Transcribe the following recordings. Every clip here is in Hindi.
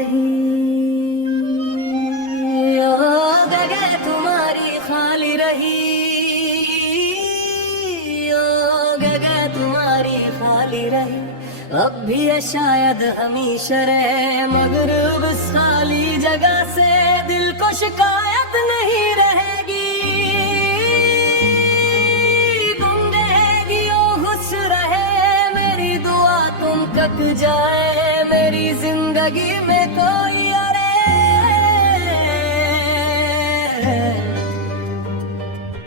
रही, ओ जगह तुम्हारी खाली रही, ओ जगह तुम्हारी खाली रही। अब भी है शायद हमेशा रहे, मगर उस खाली जगह से दिल को शिकायत नहीं रहेगी। तुम रहेगी ओ खुश रहे, मेरी दुआ तुम कट जाए मेरी जिंदगी में कोई। अरे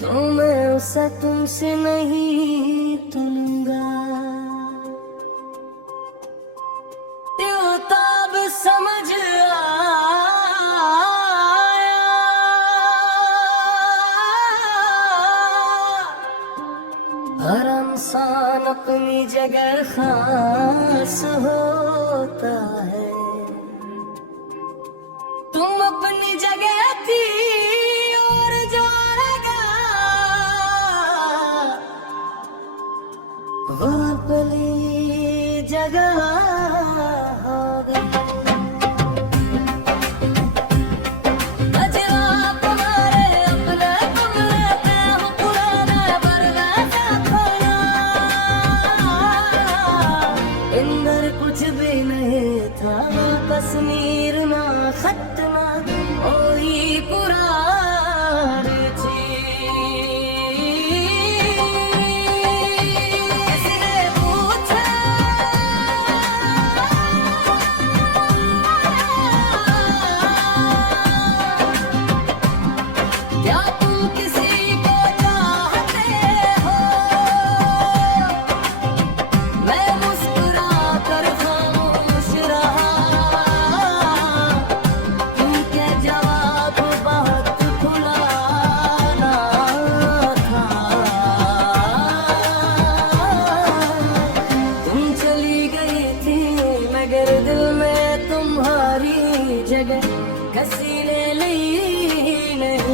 तो मैं उसे तुमसे नहीं तुलूंगा। तब समझ आया हर इंसान अपनी जगह खास होता है। तुम अपनी जगह थी और जो लगा वो अपनी जगह हो गई। इंदर कुछ भी नहीं था, तस्वीर ना खत ना कोई पुरानी थी। किसने पूछा क्या तुम किसी को चाहते हो? मैं मुस्कुरा कर खामोश रहा, क्योंकि जवाब बहुत खुला ना था। तुम चली गई थी मगर दिल में तुम्हारी जगह किसी ने ली नहीं।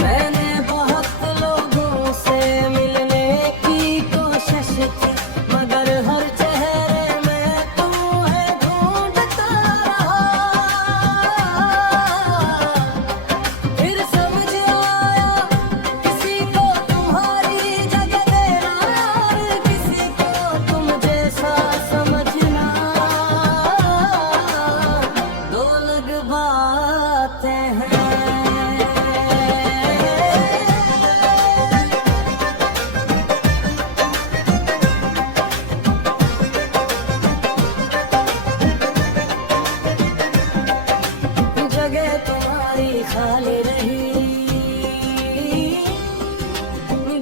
मैंने बहुत लोगों से मिलने की कोशिश की, मगर हर चेहरे में तुम्हें ढूंढता रहा। फिर समझ आया किसी को तुम्हारी जगह देना और किसी को तुम जैसा समझना, दो अलग बातें हैं। जगह तुम्हारी खाली रही,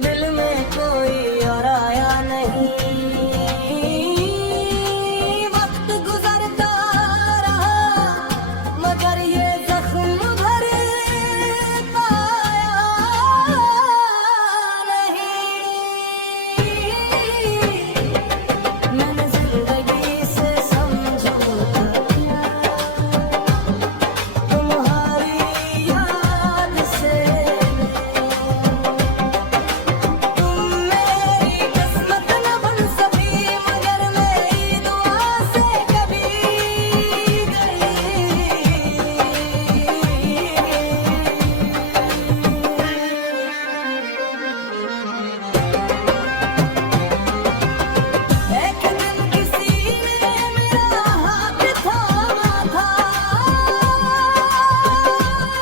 दिल में कोई और आया नहीं। वक्त गुजरता रहा मगर ये जख्म भर पाया नहीं। मैंने जिंदगी से समझौता किया, तुम्हारी याद से। तुम मेरी किस्मत न बन सकी मगर मेरी दुआ से कभी गई। एक दिन किसी ने मेरा हाथ थामा था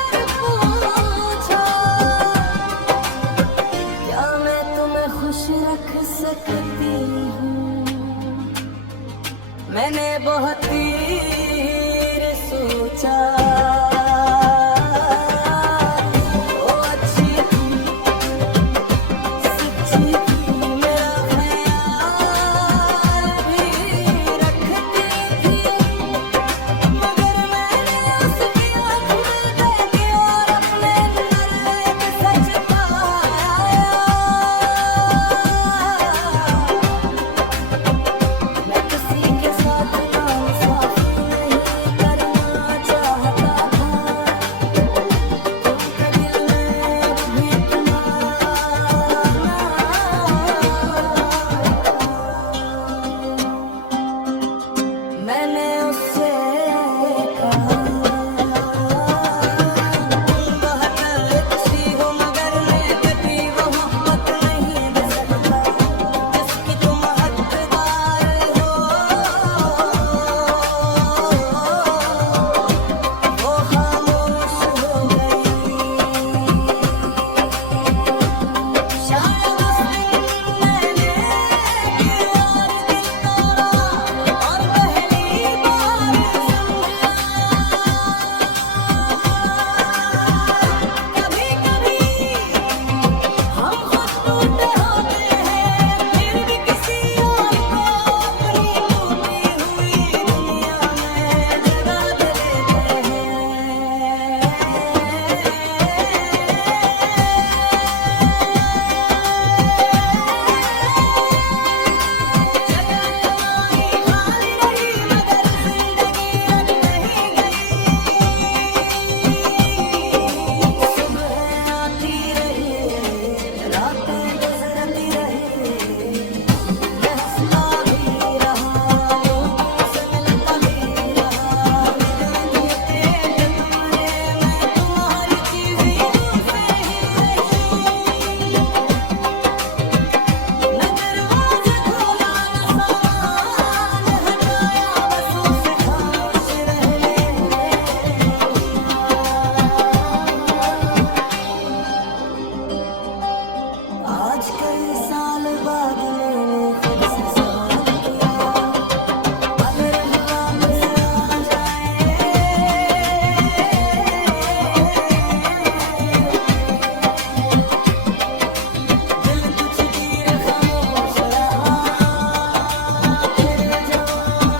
और पूछा क्या मैं तुम्हें खुश रख सकती हूँ? मैंने बहुत देर सोचा, वो अच्छी थी सच्ची थी, मेरा ख्याल भी रखती थी। मगर मैंने उसकी आँख में देखी और अपने अंदर एक सच पाया। मैं किसी के साथ नाइंसाफी नहीं करना चाहता। कई साल बाद मैंने खुद से सवाल किया, अगर वापस आ जाए, दिल कुछ देर खामोश रहा, फिर जवाब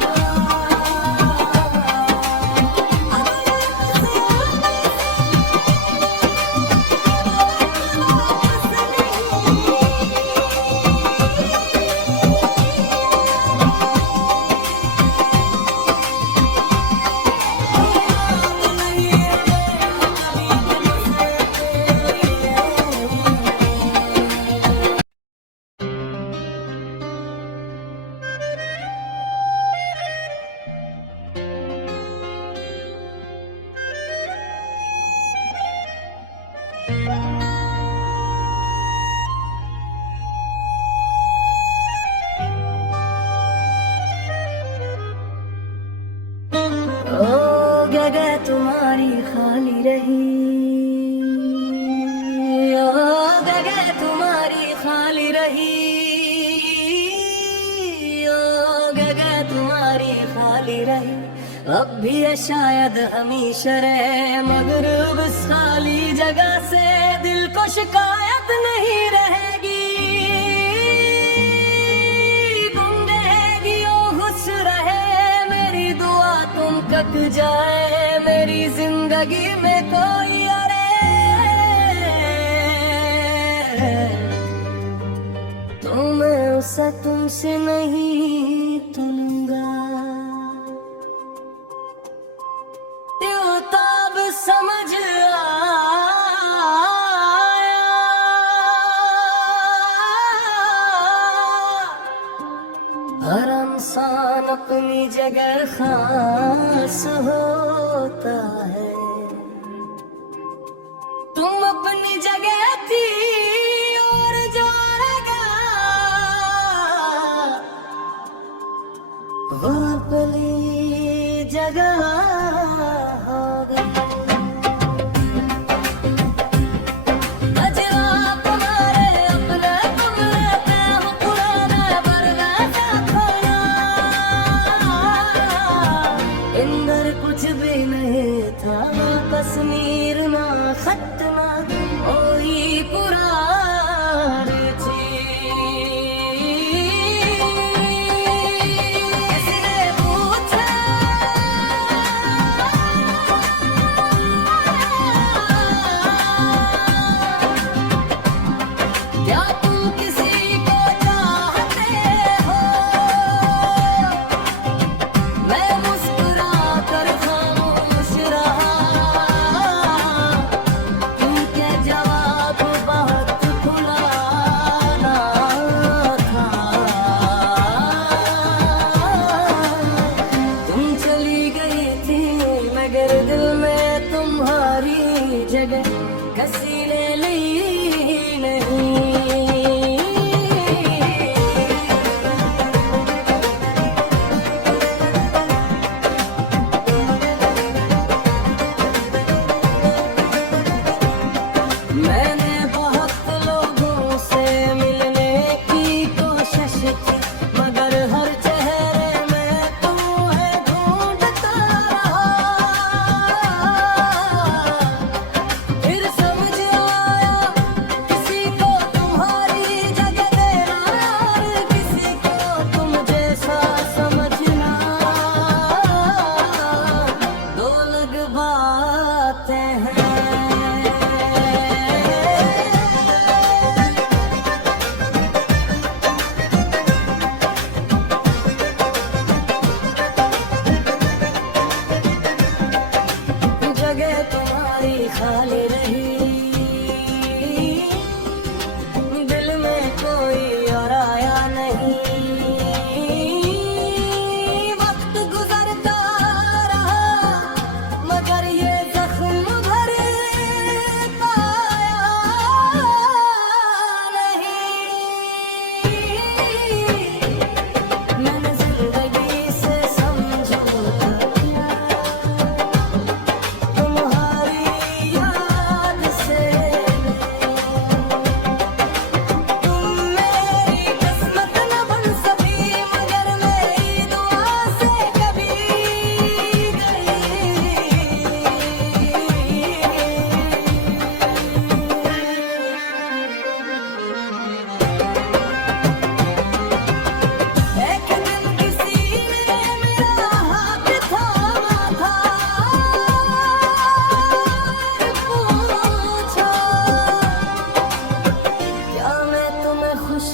ओ जगह तुम्हारी खाली रही, ओ जगह तुम्हारी खाली रही, ओ जगह तुम्हारी खाली रही, अब भी है शायद हमेशा रहे, मगर उस खाली जगह से दिल को शिकायत नहीं रहेगी, तुम रहेगी ओ खुश रहे, मेरी दुआ तुम कट जाए, मेरी जिंदगी में कोई अरे, तो मैं उसे तुमसे नहीं तुलूंगा, त्यों तब समझ हर इंसान अपनी जगह खास होता है, तुम अपनी जगह थी और जो लगा वो अपनी जगह हो गई। कुछ भी नहीं था, तस्वीर ना खत ना कोई पुराण थी, किसने पूछा क्या तुम किसी को चाहते हो, मैं मुस्कुरा कर खामोश रहा, क्योंकि जवाब बहुत खुलाना था, तुम चली गई थी मगर दिल में तुम्हारी जगह किसी ने ली नहीं।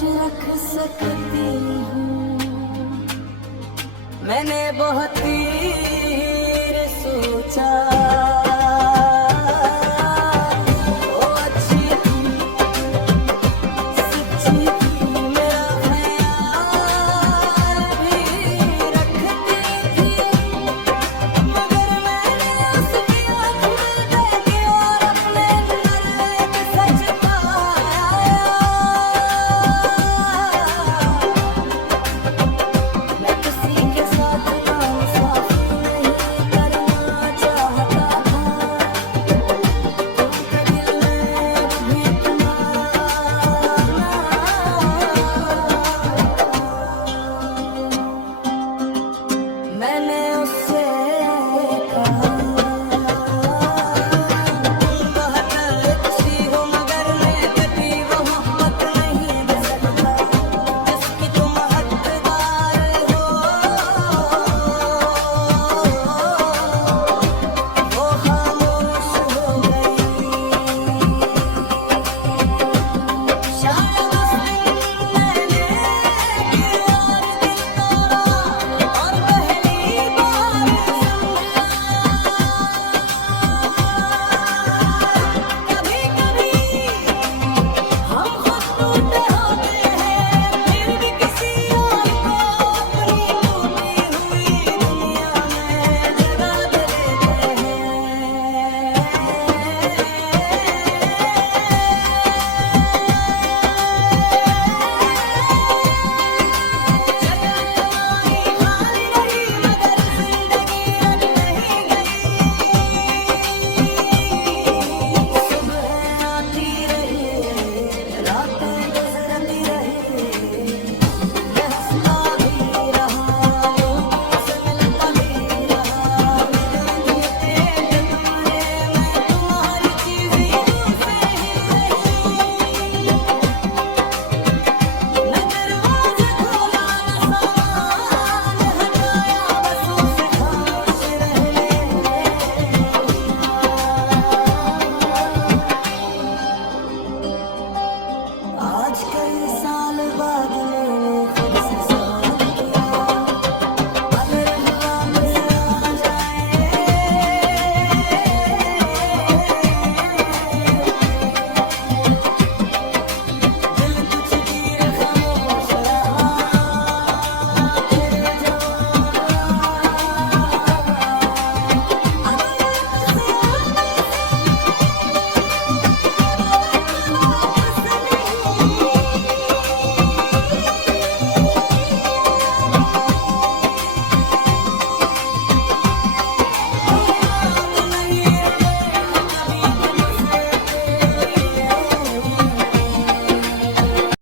रख सकती हूँ। मैंने बहुत देर सोचा, वो अच्छी थी, सच्ची थी, मेरा ख्याल भी रखती थी, मगर मैंने उसकी आँख में देखी और अपने अंदर एक सच पाया। मैं किसी के साथ नाइंसाफी नहीं करना चाहता था, उनके दिल में भी इतना मैंने उससे कहा, बहुत अच्छी हो मगर मैं कभी वो मोहब्बत नहीं दे सकता जिसकी तुम हकदार हो। वो खामोश हो गई, शायद उस दिन मैंने किया दिल तोड़ा और पहली बार समझा। कभी कभी हम खुद टूटे होते हैं, फिर भी किसी और को अपनी टूटी हुई दुनिया में जगह दे देते हैं। जगह तुम्हारी खाली रही मगर जिंदगी अब नहीं गई। सुबह आती रही, रातें गुजरती रही, मैं हंसता भी रहा, लोगों से मिलता भी रहा, मेरे लिए पेट तुम्हारे, मैं तुम्हारी चीज़ें दूर से ही रही। न दरवाज़ा खोला न सामान हटाया, बस उनसे खामोश रहने दिया। आज कई साल बाद